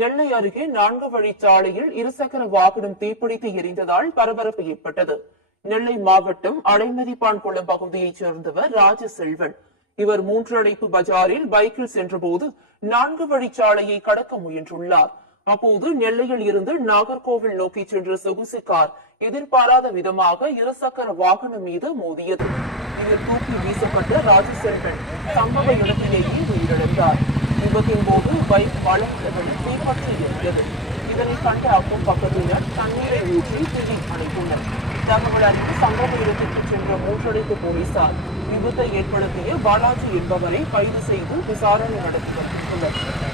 நெல்லை அருகே நான்கு வழிச்சாலையில் இருசக்கர வாகனம் தீப்பிடித்து எரிந்ததால் பரபரப்பு ஏற்பட்டது. நெல்லை மாவட்டம் அடைமதிப்பான் குளம் பகுதியைச் சேர்ந்தவர் ராஜசெல்வன். இவர் மூன்றடைப்பு பஜாரில் பைக்கில் சென்றபோது நான்கு வழிச்சாலையை கடக்க முயன்றுள்ளார். அப்போது நெல்லையில் இருந்து நாகர்கோவில் நோக்கி சென்ற சொகுசு கார் எதிர்பாராத விதமாக இருசக்கர வாகனம் மீது மோதியது. இதில் தூக்கி வீசப்பட்ட ராஜசெல்வன் சம்பவ இடத்திலேயே உயிரிழந்தார். விபத்தின் போது பைக் வளர்ந்தபடி தீப்பற்றி எரிந்தது இதனை கண்ட அக்கம் பக்கத்தினர் தண்ணீரை ஊற்றி திரி அணைத்தனர் தகவல் அறிந்து சம்பவ இடத்திற்கு சென்ற மூன்றடைந்த போலீசார் விபத்தை ஏற்படுத்திய பாலாஜி என்பவரை கைது செய்து விசாரணை நடத்தி வருகின்றனர்